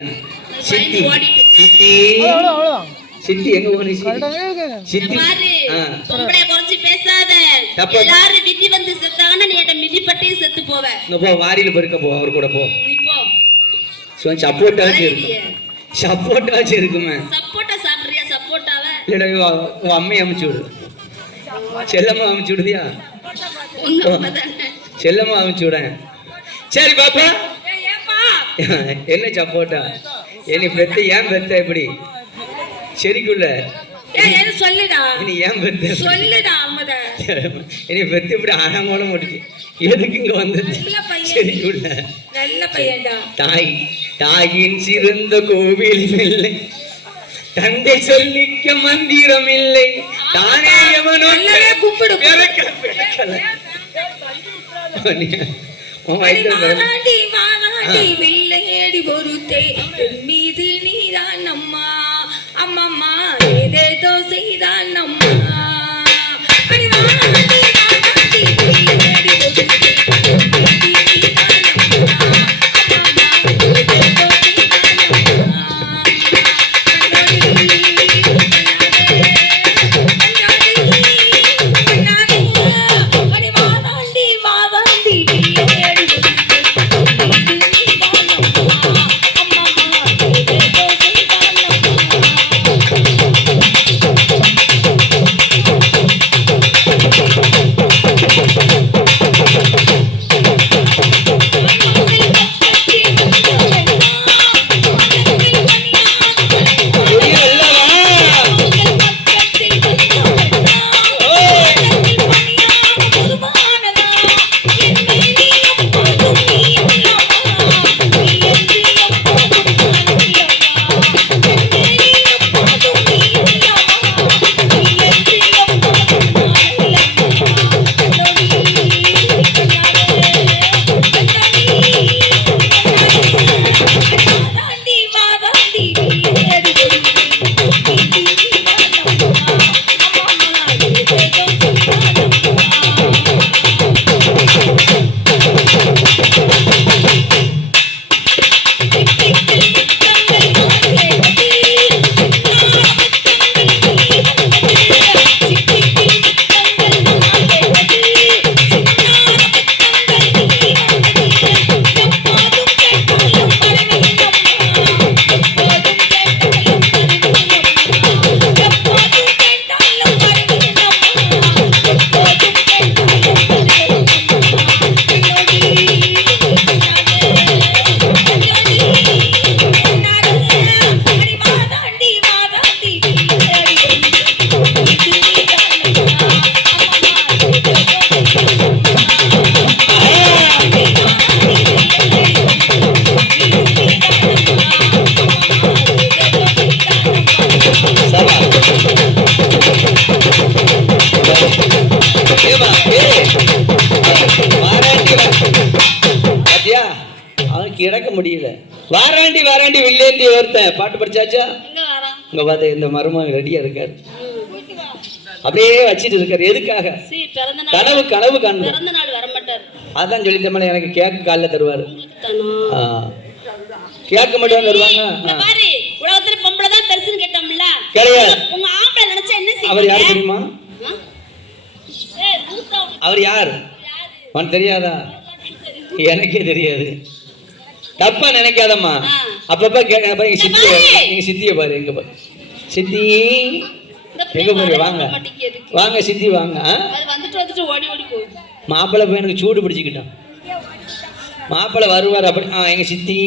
சித்தி சித்தி சித்தி எங்க போனீங்க சித்தி பொம்பளைய குறைச்சு பேசாத. எல்லாரும் விதி வந்து செத்தாங்கன்னா நீ எட்ட மிதிப்பட்டே செத்து போவ. இங்க போ, வாரியில பெருக்க போ, அவர் கூட போ. நீ போ. சப்போட்டாச்சு இருக்கு, சப்போட்டாச்சு இருக்குமே. சப்போட்டா சாப்பிடுறியா? சப்போட்டாவ இல்லடா உன் அம்மையை அமுச்சு விடு. செல்லம்மா அமுச்சு விடுதியா? செல்லம்மா அமுச்சு விட. சரி பாப்பா, என்ன சப்போட்டா? என்னை பெத்த ஏன் பெத்த இப்படி சரிக்குள்ள சொல்லுடா. நீ ஏன் பெத்த சொல்லுடா. என்னை பெத்து இப்படி ஆழமான முடிச்சு எதுக்கு இங்க வந்தது? சரிக்குள்ள நல்ல பையன்டா. தாய் தாயின் சிறந்த கோவில் இல்லை, தந்தை சொல்லிக்க மந்திரம் இல்லை, தானே எவனோ கூப்பிடு. வெள்ளையடி பொறுத்தே மீது நீதான் அம்மா. அம்மம்மா ஏதேதோ செய்தான் அம்மா. கிடக்க முடியல. வாராண்டி வாராண்டி வில்லேந்தி ஒருத்தன் பாட்டு படிச்சாச்சா? இங்க பார்த்து இந்த மருமகன் ரெடியா இருக்காரு, அப்படியே வச்சிட்டு இருக்காரு. எதுக்காக? கனவு கனவு காண்பு. அதான் சொல்லிட்டேன், எனக்கு கேக்கு காலைல தருவாரு. கேட்க மட்டும் தருவாங்க. கிடையாது. அவர் யாரு தெரியுமா? அவர் யார் உனக்கு தெரியாதா? எனக்கே தெரியாது. தப்பா நினைக்காதம்மா. அப்பப்ப நீங்க சித்திய பாரு, நீங்க சித்திய பாரு. எங்க பாரு சித்தி, எங்க பாரு? வாங்க வாங்க சித்தி வாங்க. மாப்பிள்ளை போய் எனக்கு சூடு பிடிச்சிக்கிட்டான். மாப்பிள்ளை வருவார் அப்படி. எங்க சித்தி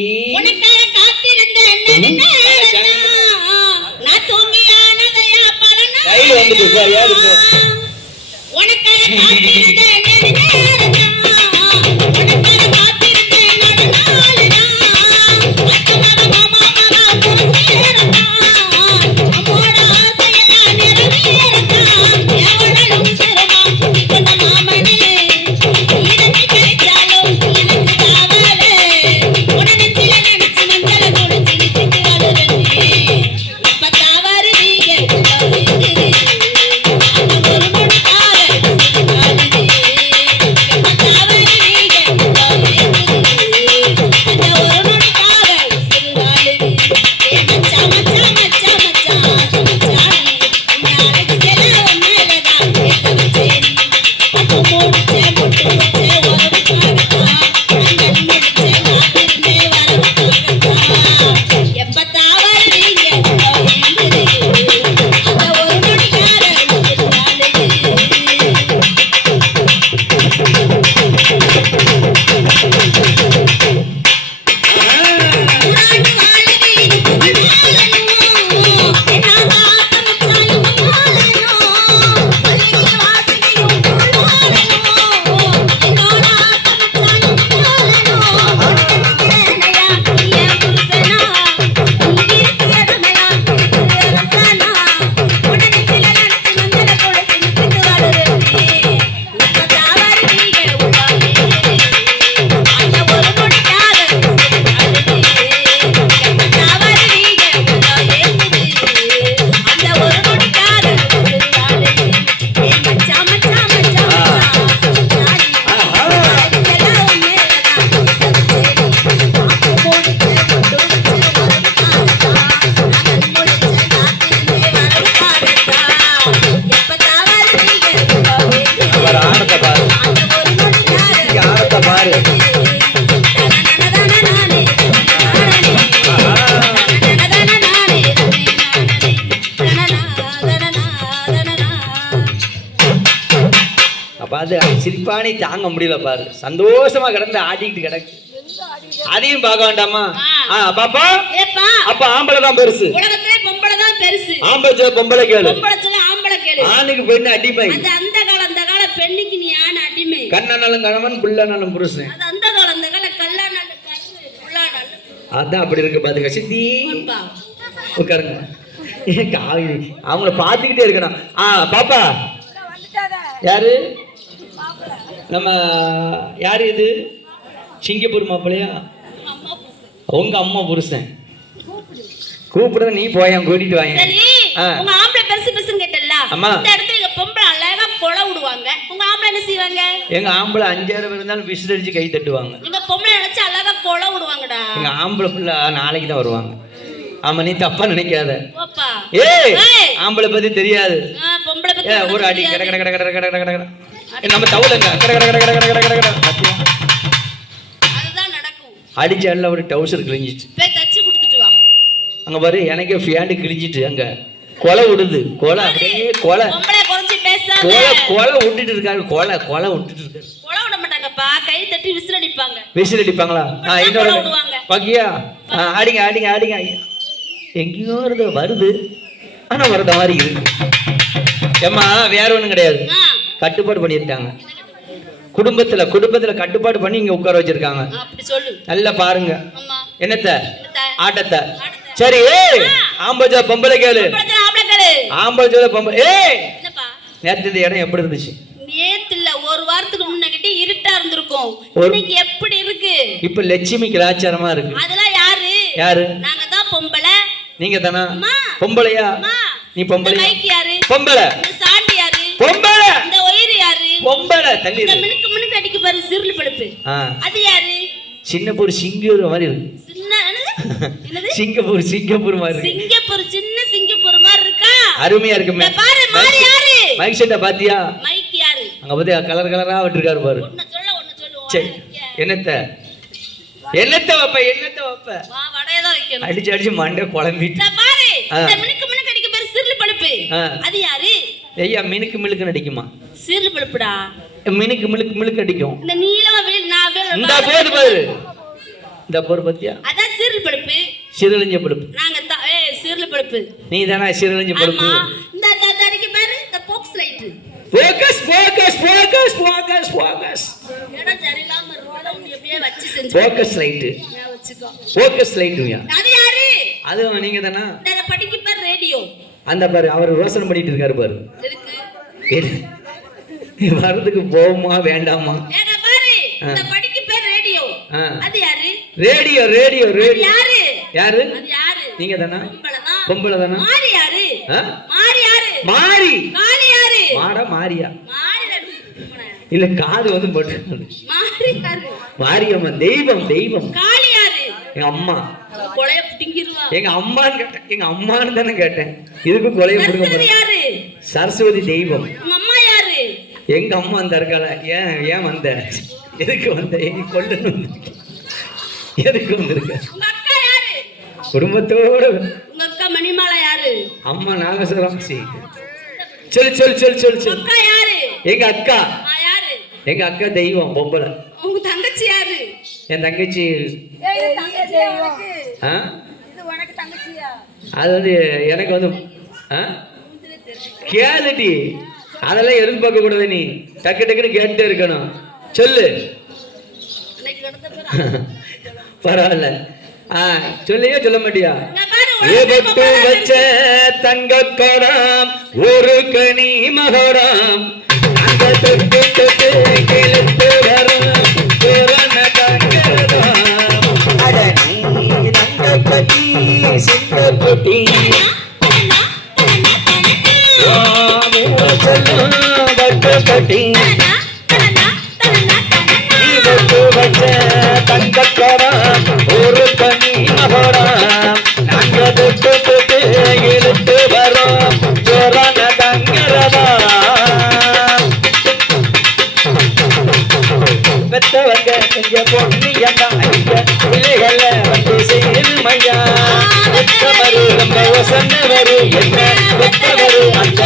கையில் வந்துட்டு யாரு இப்போ? சிரிப்பானே தாங்க முடியல பாரு. சந்தோஷமா கிடந்து ஆடிக்கிட்டு கிடக்கு. அதையும் பார்க்க வேண்டாமா? பாப்பா ஏப்பா அப்ப ஆம்பளை தான் பெருசு. உலகத்திலே பொம்பளை தான் பெருசு. ஆம்பளை பொம்பளை கேளு. பொம்பளை சொல்ல ஆம்பளை கேளு. ஆணுக்கு பெண்ணு அடிமை. அது அந்த கால பெண்ணுக்கு நீ ஆண் அடிமை. கண்ணனாலும் கணவன் புள்ளனாலும் புருஷன். அது அந்த கால கல்லானாலும் கண்ணு புள்ளானாலும். அதான் அப்படி இருக்கு பாத்துக்க. சித்தி உட்காருங்க. அவங்கள பாத்துக்கிட்டே இருக்கணும். பாப்பா யாரு? நம்ம யாரு இது? சிங்கப்பூர் மாப்பிள்ளையா? உங்க அம்மா புருஷன் கூப்பிடுற நீ போய் கூட்டிட்டு வாங்க. உங்க ஆம்பளை பெருசு பெருசுன்னு கேட்டல்ல, இந்த இடத்துல எங்க பொம்பளை அழகா கொலை விடுவாங்க. உங்க ஆம்பளை என்ன செய்வாங்க? எங்க ஆம்பளை 5-6 பேர் இருந்தாலும் விசில் அடிச்சு கை தட்டுவாங்க. எங்க பொம்பளை நினைச்சு அழகா கொலை விடுவாங்கடா. எங்க ஆம்பளை பிள்ளை நாளைக்கு தான் வருவாங்க. ஆமா, நீ தப்பா நினைக்காத. ஏய் ஆம்பளை பத்தி தெரியாது. பொம்பளை பத்தி ஒரு அடி கட கட கட கட கட கட கட நம்ம தவுலங்க கட கட கட கட கட கட கட அதுதான் நடக்கும். அடிச்சால ஒரு டவுசர் கிழிஞ்சிச்சு. போய் தச்சு கொடுத்துட்டு வா. அங்க பாரு, எனக்கே ஃபேண்ட் கிழிஞ்சிட்டு அங்க கொலை விடுது. கொலை அப்படியே கொலை. பொம்பளை குறைச்சி பேசாத. கொலை விட்டுட்டு இருக்காரு. கொலை விட்டுட்டு இருக்காரு. கொலை விட மாட்டாங்கப்பா, கை தட்டி விசில் அடிப்பாங்க. விசில் அடிப்பாங்களா? இன்னொரு பாக்கியா ஆடிங்க ஆடிங்க ஆடிங்க. எங்கேயோ வருது, ஆனா வரத மாதிரி இருக்கு. ஏம்மா வேற ஒண்ணும் கிடையாது, கட்டுப்பாடு பண்ணிருக்காங்க. குடும்பத்துல கட்டுப்பாடு பண்ணி இங்க உட்கார வச்சிருக்காங்க. நல்லா பாருங்க என்னத்த ஆட்டத்தை. சரி ஆம்பளை பொம்பளை கேளு. ஆம்பளை பொம்பளை. நேத்து இந்த இடம் எப்படி இருந்துச்சு? நேத்து இல்ல, ஒரு வாரத்துக்கு முன்னாடி இருட்டா இருந்திருக்கும். இன்னைக்கு எப்படி இருக்கு? இப்ப லட்சுமி கலாச்சாரமா இருக்கு. அதெல்லாம் யாரு? யாரு? நாங்க தான் பொம்பளை. நீங்க தானா பொம்பளையா? நீ பொம்பளை. மைக் யாரு? பொம்பளை. இந்த சாண்டி யாரு? பொம்பளை. இந்த ஒயிர் யாரு? பொம்பளை. தள்ளி இந்த மினுக்கு அடிக்கு பாரு சிறுலி படுப்பு. அது யாரு? சிங்கப்பூர் சிங்கப்பூர் மாதிரி இருக்கு. என்னது? சிங்கப்பூர் மாதிரி. சிங்கப்பூர் சின்ன சிங்கப்பூர் மாதிரி இருக்கா? அருமையா இருக்கு. பாரு மாரி யாரு? மைக் செட்ட பாத்தியா? மைக் யாரு? அங்க பாத்தியா கலர் கலரா விட்டுருக்காரு பாரு. ஒண்ணு சொல்லு. சரி என்னத்த வைப்ப? வா வடையதான் வைக்கணும். அடிச்சு மண்டை குழம்பிட்டு. பாரு இந்த மினுக்கு அடிக்கு பாரு சிறுலி படுப்பு. அது யாரு? ஐயா மினுக்கு அடிக்குமா? சிறுலி படுப்புடா. மினுக்கு அடிக்கும். இந்த நீலமா இந்த பேரு பாரு. இந்த போர் பத்தியா? அதான் சிறுலி படுப்பு. சிறுலஞ்ச படுப்பு. நாங்க சிறுலி படுப்பு. நீ தானா சிறுலஞ்ச படுப்பு? இந்த அடிக்கு பாரு இந்த பாக்ஸ் லைட். ஃபோக்கஸ். ஏடா சரியில்லாம ரோல நீ அப்படியே வச்சு செஞ்சு. Focus light. நான் வச்சுக்கோ. ஃபோக்கஸ் லைட்யா? அது யாரு? அது நீங்க தானா? இந்த படிக்கு பாரு ரேடியோ. அந்த பாரு அவர் ரோசனை பண்ணிட்டு இருக்காரு பாரு. எதுக்கு? வரதுக்கு போகுமா வேண்டாமா? ஏடா பாரு இந்த படிக்கு பாரு ரேடியோ. அது யாரு? ரேடியோ. யாரு? அது யாரு? நீங்க தானா? பொம்பளை தானா? மாரி யாரு? மாரி காளி யாரு? மாரியா? இல்ல காது வந்து போட்டு. மாரியம்மா தெய்வம். காளி யாரு? எங்க அம்மா. கொலைய புடிங்கிருவா. எங்க அம்மான்னு கேட்டேன். எங்க அம்மான்னு தானே கேட்டேன். இதுக்கு கொலைய புடுங்க. யாரு? சரஸ்வதி தெய்வம். உங்க அம்மா யாரு? எங்க அம்மா அந்த இருக்கால. ஏன் வந்த? எதுக்கு வந்த? கொல்லணும். எதுக்கு வந்திருக்க? உங்க அக்கா யாரு? குடும்பத்தோட. உங்க அக்கா மணிமாலா யாரு? அம்மா நாகசுரம். சொல்லு. அக்கா யாரு? எங்க அக்கா. யாரு? எங்க அக்கா தெய்வம் பொம்பளை. உங்க தங்கச்சி யாரு? என் தங்கச்சி. உனக்கு தங்கச்சியா? அது வந்து எனக்கு வந்து கேளுடி. அதெல்லாம் எதிர்பார்க்க கூடாது. நீ டக்குன்னு கேட்டே இருக்கணும். சொல்லு. பரவாயில்ல. சொல்லியே சொல்ல மாட்டியா? ஏபட்டு வச்ச தங்க கொடாம் ஒரு கனி மகராம் அங்க தொட்டு கிழத்து வரும் அட நீ தங்க கட்டி சிங்க கொட்டி கட்டி தங்க கொடாம் ஒரு கனி மகராம் நாங்க தொட்டு இழுத்து வரோம் ஜோரான தங்கரதா பெத்தவங்க செஞ்ச பொன்னியம்மா ஐயா பிள்ளைகள வந்து செய்யுமையா பெத்தவரு ரொம்ப வசந்தவரு என்ன பெத்தவரு அந்த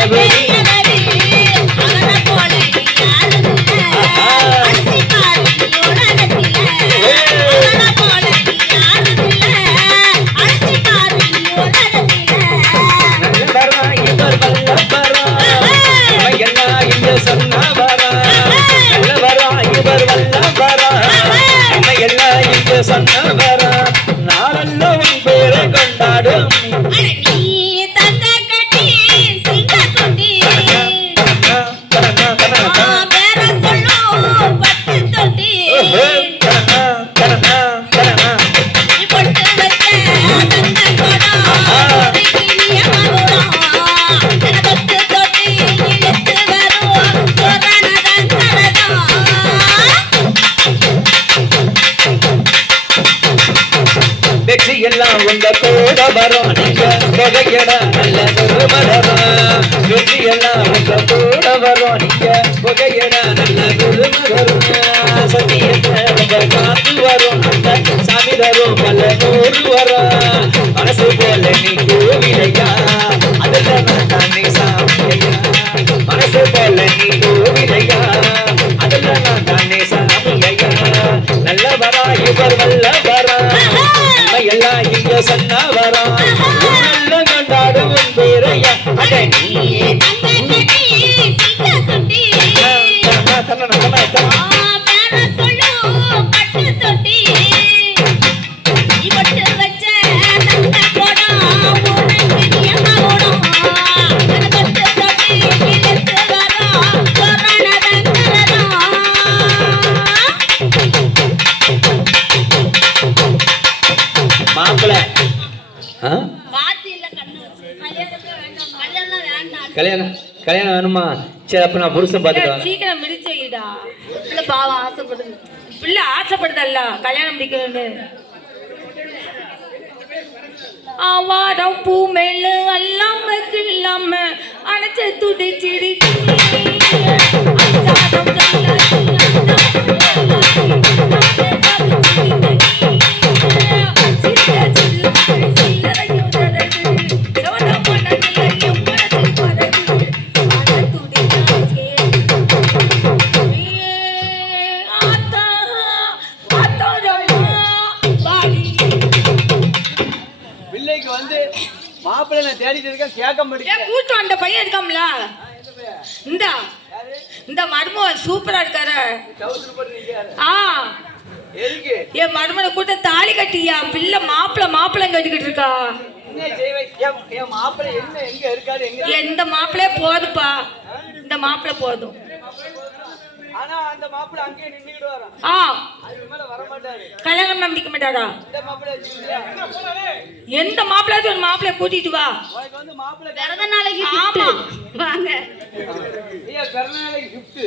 எல்லாம் உங்க கூட வரும் நீங்க புகையிட நல்ல ஒரு மலரும் வெற்றி எல்லாம் உங்க கூட வரும் நீங்க புகையிட நல்ல ஒரு மலரும் சத்தியத்தை உங்க காத்து வரும் அந்த சாமி தரும் பல நூறு வரும் மனசு போல நீ கோவிலையா அதுல நான் தானே சாமியா மனசு போல நீ கோவிலையா அதுல நான் தானே சாமியா நல்ல வரா இவர் வல்ல வரா எல்லாம் இங்க சொன்ன வரா நல்ல கொண்டாடும் பேரையா அட நீயே கல்யாணம் வேணுமா? சரி அப்ப நான் புருஷன் பாத்துட்டு சீக்கிரம் முடிச்சுடா. இல்ல பாவம் ஆசைப்படுது பிள்ளை ஆசைப்படுதல்ல கல்யாணம் முடிக்கணும்னு. ஆவாரம் பூ மேல அல்லாம கில்லாம அணைச்ச துடிச்சிடி மாப்பிள்ளை நான் தேடிட்டு இருக்கேன் கேட்க முடியல. கூட்டம் அந்த பையன் இருக்காம்ல இந்த மருமகன் சூப்பரா இருக்காரு. என் மருமனை கூட்ட தாலி கட்டியா பிள்ளை மாப்பிள்ளை கட்டிக்கிட்டு இருக்கா. எந்த மாப்பிள்ளையே போதுப்பா இந்த மாப்பிள்ளை போதும். ஆனா அந்த மாப்பிள்ளை அங்கேயே நின்னுக்கிட்டு வரான். அதுக்கு மேல வர மாட்டாரு. கல்யாணம் நம்பிக்க மாட்டாரா? இந்த மாப்பிள்ளை எந்த மாப்பிள்ளையாவது ஒரு மாப்பிள்ளைய கூட்டிட்டு வா. உனக்கு வந்து மாப்பிள்ளை பிறந்த நாளைக்கு ஆமா வாங்க. ஐயா பிறந்த நாளைக்கு gift.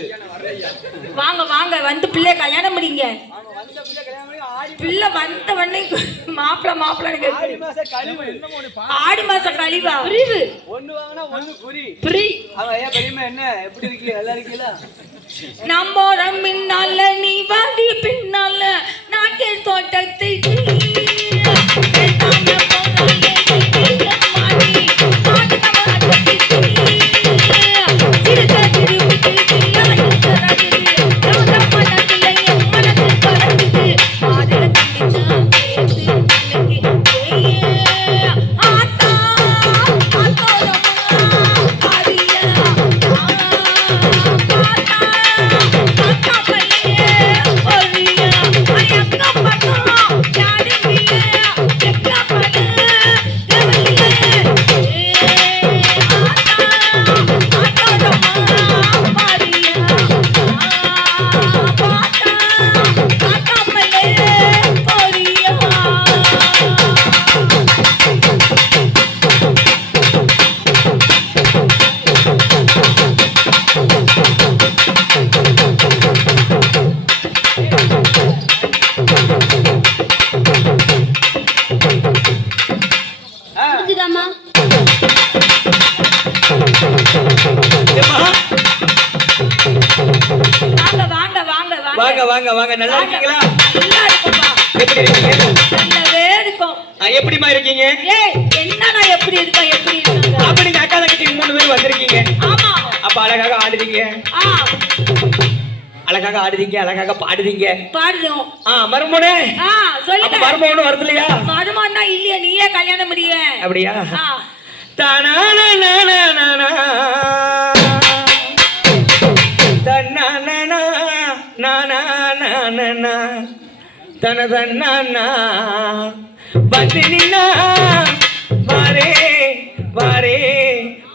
வாங்க வந்து பிள்ளைய கல்யாணம் முடிங்க. வந்த பிள்ளை கல்யாணம் பண்ணி பிள்ளை வந்த உடனே மாப்பிள்ளை ஆடி மாசம் கழிவு. ஆடி மாசம் கழிவா? பிரிவு ஒண்ணு வாங்கினா ஒண்ணு ஃப்ரீ. அவன் ஐயா பெரியம்மா என்ன எப்படி இருக்கீங்க? நல்லா இருக்கீங்களா? நம்மோட மின்னால நீ வாடி பின்னால நாட்டை தோட்டத்தை வாங்க நல்லா இருக்கீங்களா? நல்லா இருக்கும்பா. எப்படி இருக்கீங்க? நல்லாவே இருக்கும். எப்படிமா இருக்கீங்க? ஏய் என்னடா எப்படி இருக்கேன்? அப்ப நீங்க அக்கா தங்கச்சி 3 பேர் வந்திருக்கீங்க. ஆமா. அப்ப அழகாக ஆடுறீங்க. அழகாக ஆடுறீங்க, அழகாக பாடுறீங்க. பாடுறோம். மருமோனே. சொல்லுங்க. அப்ப மருமோனு வரது இல்லையா? மருமோன்னா இல்லையா? நீயே கல்யாணம் முடிய. அப்படியா? தனானா தன்னானா நானா தனதன்னா பத்தினா வாரே வாரே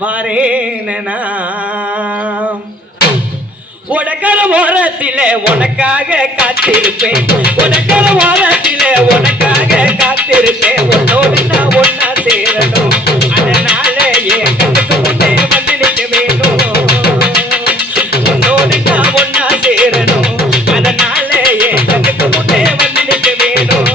வாரே நனா உனக்கர ஓரத்திலே உனக்காக காத்திருப்பேன். உனக்கர ஓரத்திலே உனக்காக காத்திருப்பேன். உன்னோடு நான் ஒன்னா சேரணும். அதனால என் கண்ணுக்கு முன்னே வந்து நிற்க வேணும். உன்னோடு நான் ஒன்னா சேரணும். அதனால என் கண்ணுக்கு முன்னே வந்து நிற்க வேணும்.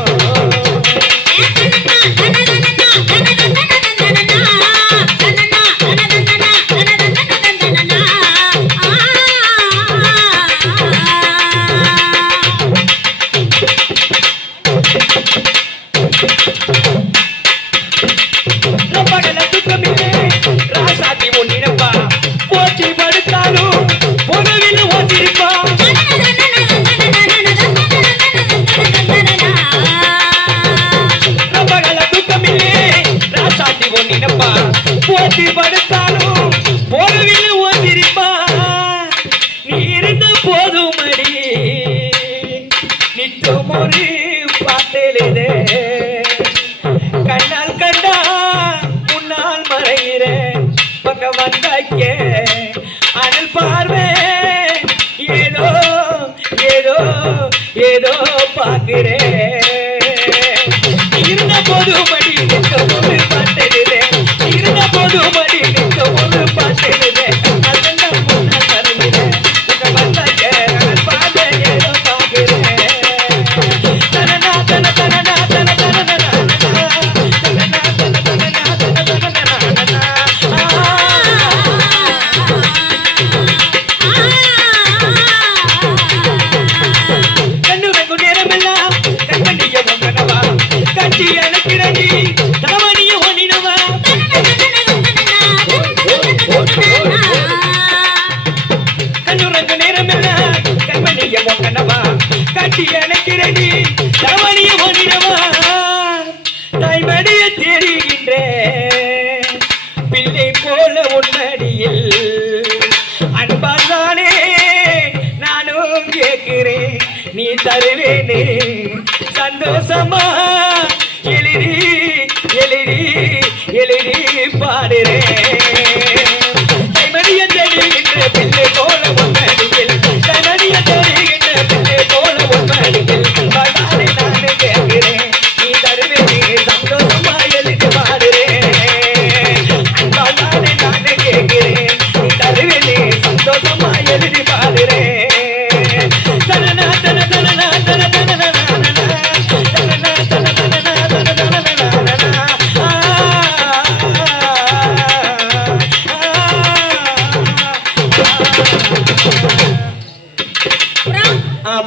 ஏதோ பாக்குறேன் இருந்த போது மடி நிற்க ஒரு பாட்டுடுதே இருந்த போது மடி நிற்க ஒரு பாட்டுடுதே அதெல்லாம் முன்ன மறந்துடுறேன் உங்க வந்தாக்க நான் பார்த்த ஏதோ பாக்குறேன் தனனா தன தனனா தன தனனா தாய்மடிய தெரிகின்றேன் பிள்ளை போல உன்னடியில் அன்பாதானே நானும் கேட்கிறேன் நீ தருவேனே சந்தோஷமா எழுதி எழுதி எழுதி பாடுறேன் தாய்மடிய தெரிகின்ற பிள்ளை போல உன்னடியில் தாய்மடிய தெரிகின்ற பிள்ளை போல உன்னடியில் அன்பாதானே நானும் கேட்கிறேன் நீ தருவேனே சந்தோஷமா எழுதி பாடுறேன் அன்பாதானே நானும் கேட்கிறேன் நீ தருவேனே சந்தோஷமா எழுதி பாடுறேன் தனனா தன தனனா தன தனனா தனனா தன தனனா தன தனனா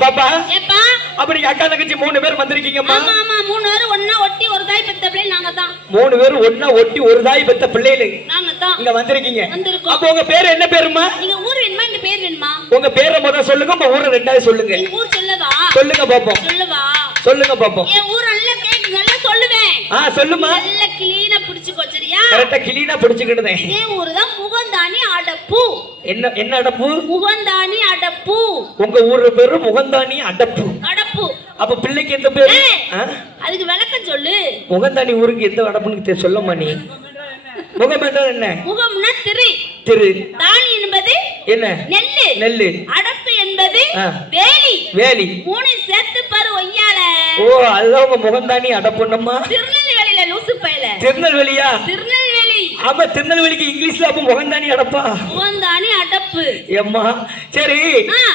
பாப்பா ஏப்பா அப்படி அக்கா தங்கச்சி 3 பேர் வந்திருக்கீங்கம்மா ஆமா ஆமா 3 பேரும் ஒண்ணா ஒட்டி ஒரு தாய் பெத்த பிள்ளை நாங்க தான் 3 பேர் ஒண்ணா ஒட்டி ஒரு தாய் பெத்த பிள்ளைகள் நாங்க தான் இங்க வந்திருக்கீங்க வந்திருக்கோம். அப்ப உங்க பேர் என்ன பேருமா நீங்க ஊர் வேணுமா இந்த பேர் வேணுமா உங்க பேரை முதல்ல சொல்லுங்க உங்க ஊரை ரெண்டாவது சொல்லுங்க எங்க ஊர் சொல்லவா சொல்லுங்க பாப்போம் சொல்லவா சொல்லுங்க பாப்போம் என் ஊர் நல்லா கேக்கு நல்லா சொல்லுவேன் சொல்லுமா நல்ல கிளீனா பிடிச்சுக்கோ சரியா கரெக்டா கிளீனா பிடிச்சுக்கிட்டேன் என் ஊர் தான் முகந்தானி அடப்பு என்ன என்ன அடப்பு முகந்தானி அடப்பு உங்க ஊரு பேரு முகந்தானி அடப்பு அடப்பு அப்ப பிள்ளைக்கு எந்த பேரு அதுக்கு விளக்கம் சொல்லு முகந்தானி ஊருக்கு எந்த அடப்புன்னு சொல்லமா நீ முகம் என்றால் என்ன முகம்னா திரு திரு தானி என்பது என்ன நெல்லு நெல்லு அடப்பு என்பது வேலி வேலி 3 சேர்த்து பாரு ஒய்யால ஓ அதுதான் உங்க முகந்தானி அடப்புன்னம்மா திருநெல்வேலியில லூசு பையல திருநெல்வேலியா திருநெல்வேலி ஆமா திருநெல்வேலிக்கு இங்கிலீஷ்ல அப்ப முகந்தானி அடப்பா முகந்தானி அடப்பு ஏம்மா சரி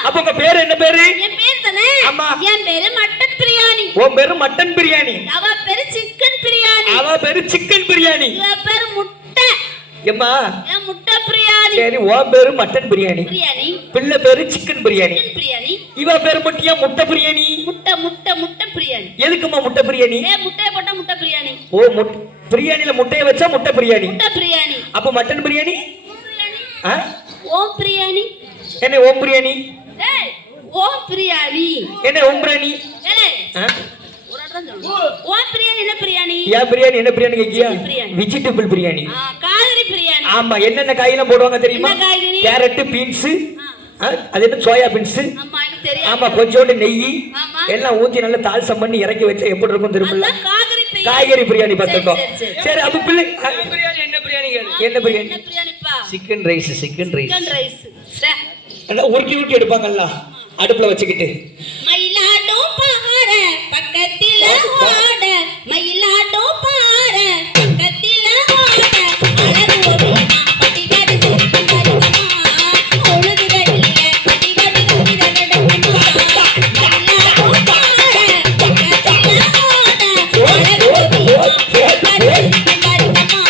அப்ப உங்க பேரு என்ன பேரு என் பேர் தானே ஆமா என் பேரு மட்டன் பிரியாணி உன் பேரு மட்டன் பிரியாணி அவ பேரு சிக்கன் பிரியாணி அவ பேரு சிக்கன் பிரியாணி இவ பேரு முட்டை ஏம்மா என் முட்டை பிரியாணி சரி உன் பேரு மட்டன் பிரியாணி பிரியாணி பிள்ளை பேரு சிக்கன் பிரியாணி சிக்கன் பிரியாணி இவ பேரு மட்டியா முட்டை பிரியாணி முட்டை முட்டை முட்டை பிரியாணி எதுக்குமா முட்டை பிரியாணி முட்டையை போட்டா முட்டை பிரியாணி ஓ பிரியாணில முட்டையை வச்சா முட்டை பிரியாணி முட்டை பிரியாணி அப்ப மட்டன் பிரியாணி ஓம் பிரியாணி என்ன ஓம் பிரியாணி ஏய் ஓம் பிரியாணி என்ன ஓம் பிரியாணி ஏய் ஒரு அட்டம் சொல்லு ஓம் பிரியாணி என்ன பிரியாணி ஏன் பிரியாணி என்ன பிரியாணி கேக்கியா பிரியாணி. வெஜிடபிள் பிரியாணி காய்கறி பிரியாணி ஆமா என்னென்ன காயெல்லாம் போடுவாங்க தெரியுமா என்ன காய்கறி? கேரட் பீன்ஸ் அது என்ன சோயா பீன்ஸ் ஆமா எனக்கு தெரியும் ஆமா கொஞ்சோண்டு நெய் ஆமா. எல்லாம் ஊத்தி நல்லா தால்சம் பண்ணி இறக்கி வச்சா எப்படி இருக்கும் திரும்பல அதான் காய்கறி பிரியாணி காய்கறி பிரியாணி பார்த்துக்கோ சரி. சரி அப்ப பிள்ளை பிரியாணி என்ன பிரியாணி என்ன பிரியாணி என்ன பிரியாணிப்பா chicken rice chicken rice chicken rice நல்லா உருக்கி உருக்கி எடுப்பாங்கல்ல அடுப்புல வச்சுக்கிட்டு மயிலாட்டம் பாற பக்கத்தில ஓட மயிலாட்டம் பாற பக்கத்தில ஓட அழகு ஓவியமா பட்டிகாடு சிரிக்கும் கருகமா ஒழுகுகளில பட்டிகாடு கவிதை நடக்குமா மயிலாட்டம் பாற பக்கத்தில ஓட அழகு ஓவியமா பட்டிகாடு சிரிக்கும் கருகமா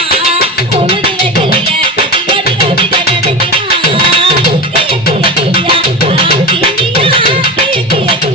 ஒழுகுகளில பட்டிகாடு கவிதை நடக்குமா கிய கிய கிய கிய கிய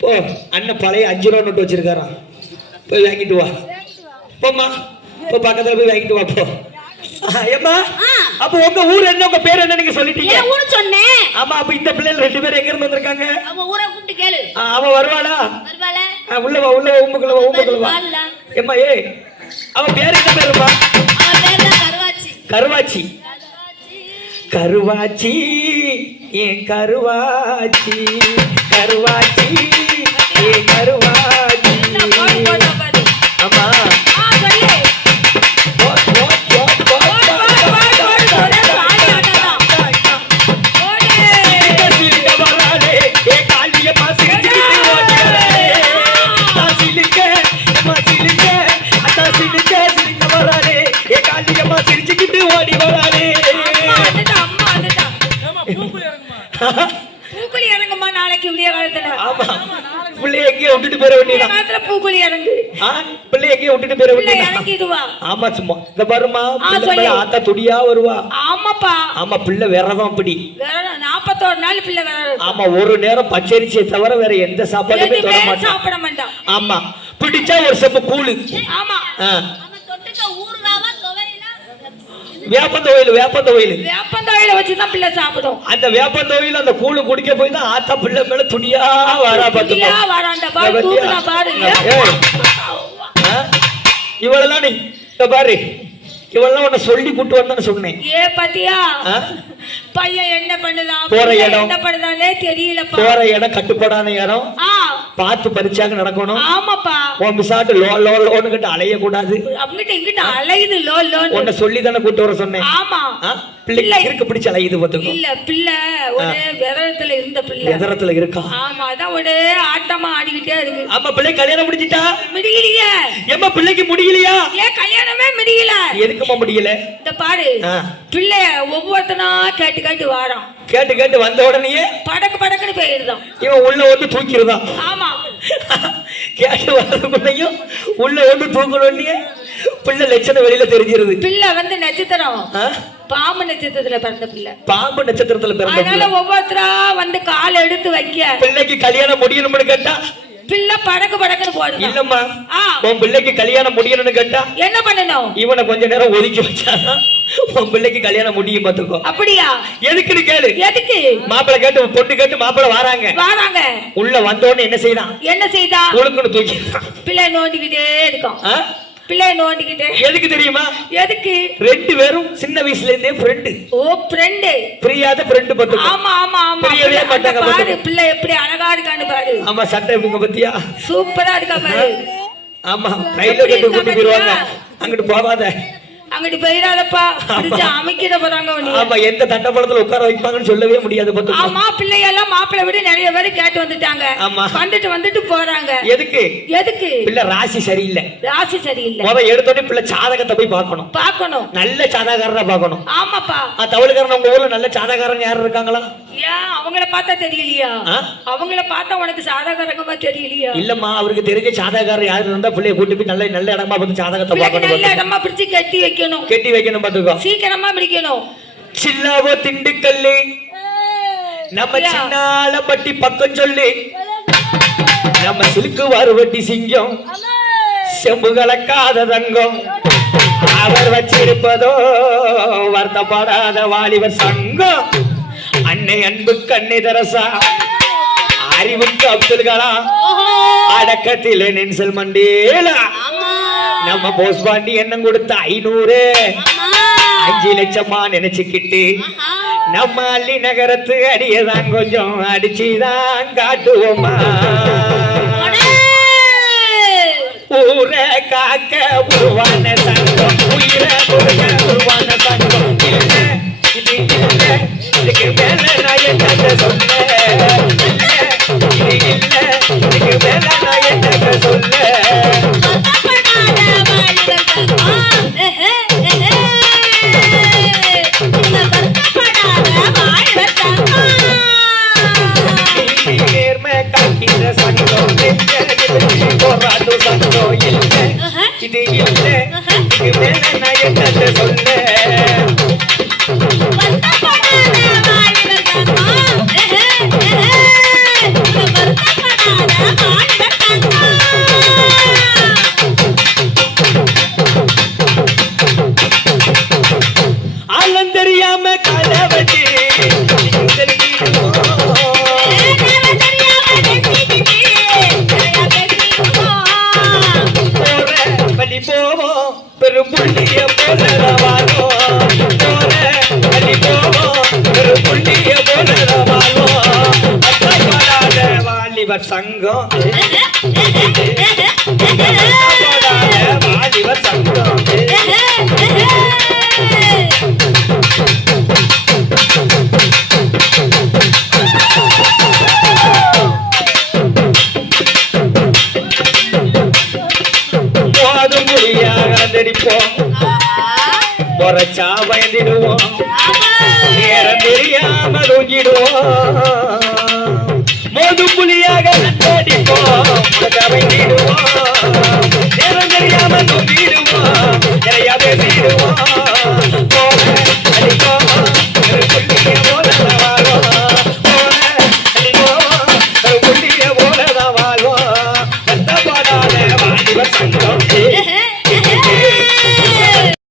போ அண்ணன் பழைய 5 ரூபா நோட்டு வச்சிருக்காராம், போய் வாங்கிட்டு வா. போம்மா, போ பக்கத்துல போய் வாங்கிட்டு வா போ. ஏம்மா, அப்ப உங்க ஊர் என்ன, உங்க பேர் என்ன நீங்க சொல்லிட்டீங்க? என் ஊரு சொன்னேன். ஆமா, அப்ப இந்த பிள்ளைகள் 2 பேரும் எங்க இருந்து வந்திருக்காங்க? அவ ஊரை கூப்பிட்டு கேளு. அவ வருவாளா? வருவாளே. உள்ள வா, உள்ள வா, உங்களுக்குள்ள வா, உங்களுக்குள்ள வா. ஏம்மா, அவ பேர் என்ன பேருமா? அவ பேர் தான் கருவாச்சி. கருவாச்சி. கருவாச்சி, ஏன் கருவாச்சி, கருவாச்சி, ஏன் கருவாச்சி. ஆமா, ஓடி வரானே. பூக்குழி இறங்குமா நாளைக்கு விடிய காலத்துல. ஆமா, பிள்ளை எங்கேயும் விட்டுட்டு போயிட வேண்டியதான். காலத்துல பூக்குழி இறங்கு. பிள்ளை எங்கேயும் விட்டுட்டு போயிட வேண்டியதான். இறங்கிடுவா. ஆமா, சும்மா இந்த பாருமா, ஆத்தா துடியா வருவா. ஆமாப்பா. ஆமா, பிள்ளை விரதம் அப்படி. 41 நாள் பிள்ளை விரதம். ஆமா, ஒரு நேரம் பச்சரிசியை தவிர வேற எந்த சாப்பாடுமே தொட மாட்டான். சாப்பிட மாட்டான். ஆமா, பிடிச்சா ஒரு செப்பு கூழு. ஆமா, வேப்பந்தோயில், வேப்பந்தோயில், வேப்பந்தோயில வச்சுதான் பிள்ளை சாப்பிடும். அந்த வேப்பந்தோயில் அந்த கூழு குடிக்க போய் தான் ஆத்தா பிள்ளை மேல துணியா வரா. துணியா வரா. அந்த பாரு தூக்குனா பாரு. இவளெல்லாம் நீ பாரு, இவெல்லாம் உன்னை சொல்லி கூட்டு வந்தான்னு சொன்னேன். பாத்தியா பையன் என்ன பண்ணுதான், போற இடம் என்ன பண்ணுதானே தெரியல. போற இடம் கட்டுப்படான இடம், பார்த்து பரிச்சாக நடக்கணும். ஆமாப்பா, உன் மிசாட்டு லோ லோ லோன்னு கிட்ட அலைய கூடாது. அங்கிட்ட இங்கிட்ட அலையுது லோ லோன்னு. உன்னை சொல்லி தானே கூட்டு வர சொன்னேன். ஆமா, பிள்ளை இருக்கு பிடிச்ச அலையுது பாத்துக்கோ. இல்ல பிள்ளை ஒரே விரதத்துல இருந்த பிள்ளை. விரதத்துல இருக்கா? ஆமா, அதான் ஒரே ஆட்டமா ஆடிக்கிட்டே இருக்கு. ஆமா, பிள்ளை கல்யாணம் முடிஞ்சிட்டா? முடியலையே. ஏம்மா பிள்ளைக்கு முடியலையா? ஏன் கல்யாணமே முடியல? எதுக்குமா முடியல? இந்த பாரு, பிள்ளைய ஒவ்வொருத்தனா கேட்டு கேட்டு வாரான். கேட்டு கேட்டு வந்த உடனே படக்கு படக்குன்னு போயிருந்தான். இவன் உள்ள வந்து தூக்கிடுதான். ஆமா, கேட்டு வர்றதுக்குள்ளையும் உள்ள வந்து தூக்கணும்னே பிள்ளை லட்சணம் வெளியில தெரிஞ்சிருது. பிள்ளை வந்து நட்சத்திரம், பாம்பு நட்சத்திரத்துல பிறந்த பிள்ளை. பாம்பு நட்சத்திரத்துல பிறந்த. அதனால ஒவ்வொருத்தரா வந்து கால் எடுத்து வைக்க பிள்ளைக்கு கல்யாணம் முடியணும்னு கேட்டா பிள்ளை படக்கு படக்குன்னு போடுது. இல்லம்மா, உன் பிள்ளைக்கு கல்யாணம் முடியணும்னு கேட்டா என்ன பண்ணணும்? இவனை கொஞ்ச நேரம் ஒதுக்கி வச்சாதான் உன் பிள்ளைக்கு கல்யாணம் முடியும் பாத்துக்கோ. அப்படியா? எதுக்குன்னு கேளு. எதுக்கு? மாப்பிள்ளை கேட்டு பொண்ணு கேட்டு மாப்பிள்ளை வராங்க. உள்ள வந்தோன்னு என்ன செய்யலாம்? என்ன செய்தா? உனக்குன்னு தூக்கி பிள்ளை நோண்டிக்கிட்டே இருக்கும். பிள்ளை நோண்டிக்கிட்டே. எதுக்கு தெரியுமா? எதுக்கு? 2 பேரும் சின்ன வயசுல இருந்தே ஃப்ரெண்டு. ஓ, ஃப்ரெண்டு. பிரியாத ஃப்ரெண்டு பாத்து. ஆமா ஆமா ஆமா. பிரியவே மாட்டாங்க பாரு, பிள்ளை எப்படி அழகா இருக்கான்னு பாரு. ஆமா, சட்டை இவங்க பத்தியா சூப்பரா இருக்கா பாரு. ஆமா, கையில கட்டி கூட்டி போயிருவாங்க. அங்கிட்டு போகாத, அங்கிட்டு போயிடாதப்பா, பிடிச்சு அமைக்கிட போறாங்க. ஆமா, எந்த தண்டப்படத்துல உட்கார வைப்பாங்கன்னு சொல்லவே முடியாது பாத்து. ஆமா, பிள்ளையெல்லாம் மாப்பிள்ளை விட நிறைய பேர் கேட்டு வந்துட்டாங்க. ஆமா, வந்துட்டு போறாங்க. எதுக்கு? எதுக்கு? பிள்ளை ராசி சரியில்லை. ராசி சரியில்லை. முத எடுத்தோடனே பிள்ளை ஜாதகத்தை போய் பார்க்கணும். நல்ல ஜாதகாரனா பார்க்கணும். ஆமாப்பா. தவளுக்காரன் உங்க ஊர்ல நல்ல ஜாதகாரங்க யாரும் இருக்காங்களா? ஏன் அவங்கள பார்த்தா தெரியலையா? அவங்கள பார்த்தா உனக்கு ஜாதகாரங்கமா தெரியலையா? இல்லம்மா, அவருக்கு தெரிஞ்ச ஜாதகாரர் யாரு இருந்தா பிள்ளைய கூட்டி போய் நல்ல இடமா பார்த்து ஜாதகத்தை பார்க்கணும். நல்ல இடமா பிடிச்சு கட்டி வைக்கணும் பாத்துக்கோ. சீக்கிரமா பிடிக்கணும். சில்லாவோ திண்டுக்கல்லு நம்ம சின்னால பட்டி பக்கம் சொல்லி நம்ம சிலுக்கு வாருவட்டி சிங்கம் செம்பு கலக்காத தங்கம் அவர் வச்சிருப்பதோ வருத்தப்படாத வாலிபர் சங்கம். அன்னை அன்பு கண்ணை தரசா, அறிவுக்கு அப்துல் கலாம், அடக்கத்தில் நெல்சன் மண்டேலா, நம்ம போஸ் பாண்டி எண்ணம் கொடுத்த 500 5 லட்சமா நினைச்சுக்கிட்டு நம்ம அள்ளி நகரத்து அடியதான் கொஞ்சம் அடிச்சுதான் காட்டுவோமா. ஊரை காக்க உருவான சங்கம், உயிரை கொடுக்க உருவான சங்கம். இது இல்லை, இதுக்கு மேல நான் என்ன சொல்ல, இது இல்லை, இதுக்கு மேல நான் என்ன சொல்ல. நேர்மை காக்கிற சங்கம், போராட்டு சங்கம். இல்லை, இது இல்லை, இதுக்கு மேல நான் என்ன சொல்ல. வாலிபர் சங்கம் வாலிபர் சங்கம் போதும் முடியாக கலந்தடிப்போம் முறைச்சா பயந்திடுவோம் நேரம் தெரியாம தூங்கிடுவோம்